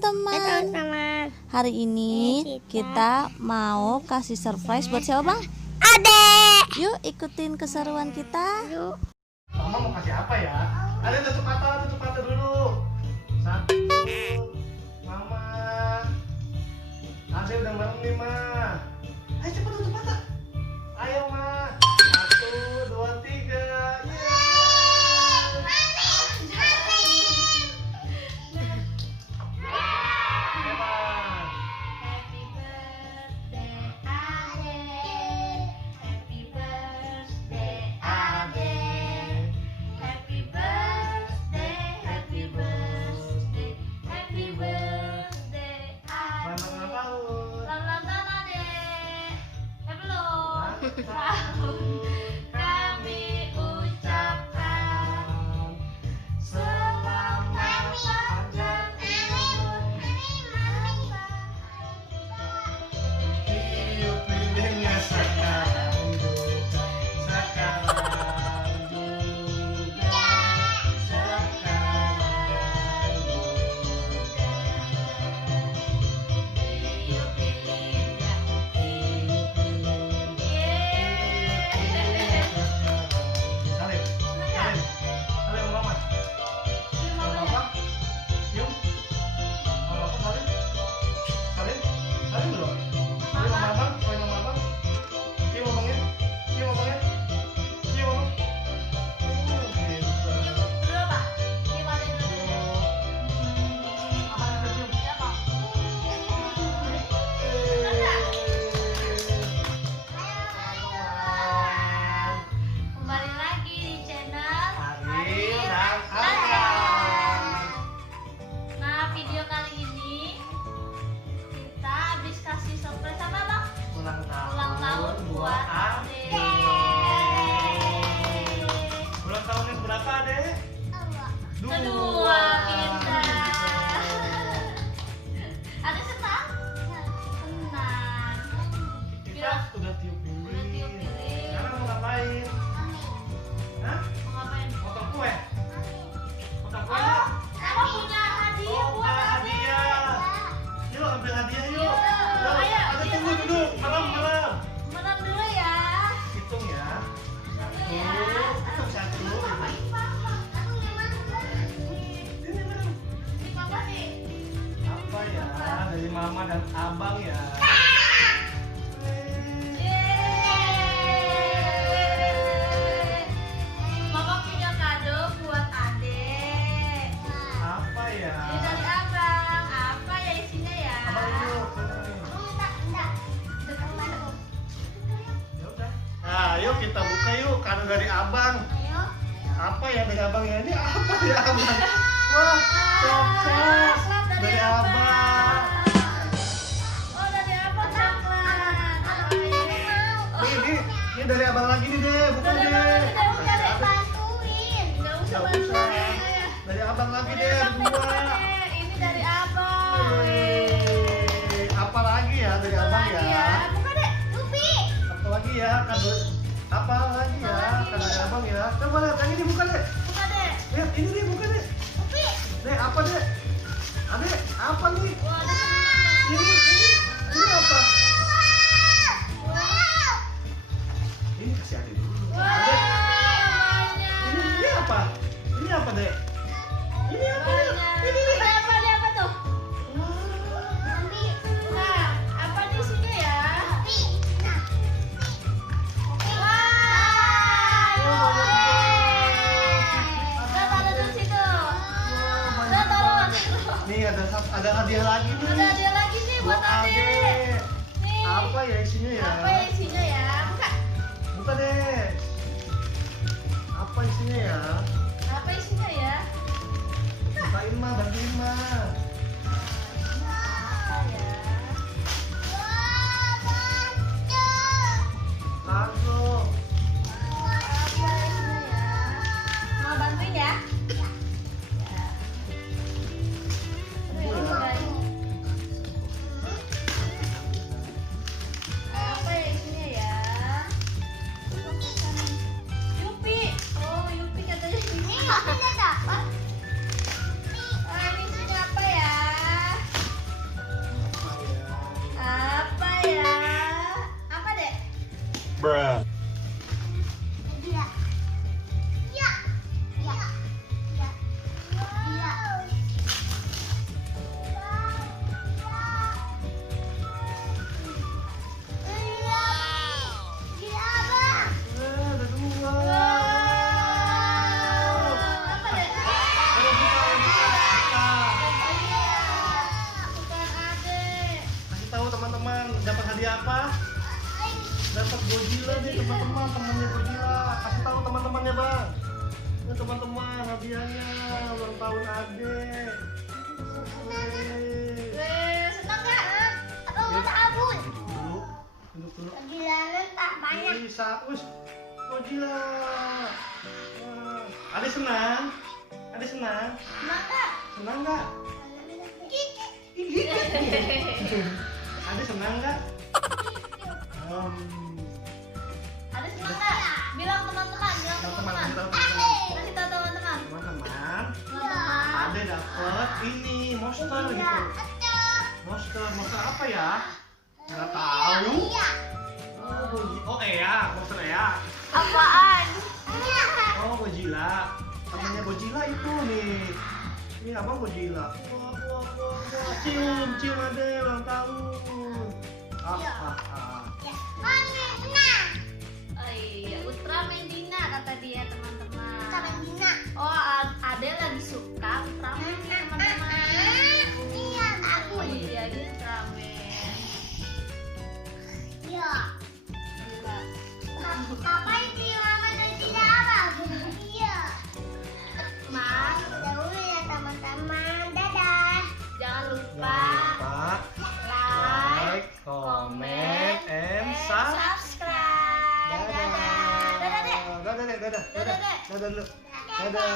teman-teman. Hari ini kita mau kasih surprise buat siapa bang? Adek. Yuk ikutin keseruan kita. Yuk. Mama mau kasih apa ya? Ada tutup mata dulu. Satu, Mama. Ada udah merem nih Ma. Ayo cepat tutup mata. Ayo Ma. 1, 2, 3. Kami ucapkan selamat panjang umur. Tiup lilinnya sekarang juga. Ulang tahun buat Adek. Ulang tahun yang berapa Adek? Kedua kita. Adek senang? Senang. Kita udah tiup lilin. Sekarang mau ngapain? Hah? Mau ngapain? Potong kue? Potong kue? Oh, Mama punya hadiah Oh, buat Adek. hadiah. Yuk ambil hadiah yuk. Yuk, ayo. Ada tunggu duduk. Malam. Menang dulu ya. Hitung ya. Satu. Ini mana? Apa ya? Dari Mama dan Abang ya. Mama punya kado buat Adek. Apa ya? Ini dari Abang. Apa ya isinya ya? Abang yuk. Ya udah. Nah, yuk kita buka yuk kado dari Abang. Ayo. Apa ya dari Abang ya? Ini apa ya Abang? Wah, coklat dari Abang. Oh, dari Abang coklat. Ini dari Abang lagi nih deh, bukan deh. Nggak usah. Dari Abang lagi deh, dua. Ini dari Abang. Apa lagi ya dari Abang ya? Buka deh, Lupi. Apa lagi ya? Kado apa lagi ya? Kado dari Abang ya. Coba lihat yang ini buka deh. Buka deh, Lihat ini deh, buka deh. Lupi. Deh, apa deh? Adek, apa nih? Wah, ada Ini apa? wow. Ini kasih Adek dulu. Wah, Adek, banyak. ini apa? Ini apa, Dek? Ini apa? Ini. Ada apa tuh? Nah, apa di sini ya? Wah, taruh di situ. Taruh. Nih ada hadiah lagi nih. Ada hadiah lagi nih buat Adek. Nih. Apa ya isinya ya? Apa ya isinya ya? Buka. Buka deh. Apa isinya ya? Apa isinya ya? Bukain mah, bantuin mah. Apa ya? Langsung. Apa isinya ya? Mau bantuin ya? Apa ya isinya ya? Ini isinya apa ya? tahun adek. Senang nggak? Aku mau sabun. Duduk dulu. Gilangan tak banyak. Bisa, oh gila. Wah. Adek senang? Adek senang? Maka. Senang nggak? Adek senang nggak? Ada senang nggak? Bilang teman-teman, bilang teman-teman. Kasih tahu teman-teman. Teman-teman, Teman-teman. Adek dapet ini monster gitu. Monster apa ya? Nggak tahu. Oh monster Ea. Apaan? Oh Godzilla. Temennya Godzilla itu nih. Ini abang Godzilla. Wah. Cium adek ulang tahun. Oh iya, Ultraman Dina kata dia teman-teman. Oh, Ade lagi suka Ultraman nih, teman-teman. Oh iya, ini Ultraman. Gila. Papa itu mama dan tidak apa? Iya. Mas, Jauh ya teman-teman. Dadah. jangan lupa Jangan lupa like, comment, and subscribe. Dadah, Dek. Dadah, Dek. Dadah. Dadah, Dek. Dadah dulu. Dadah.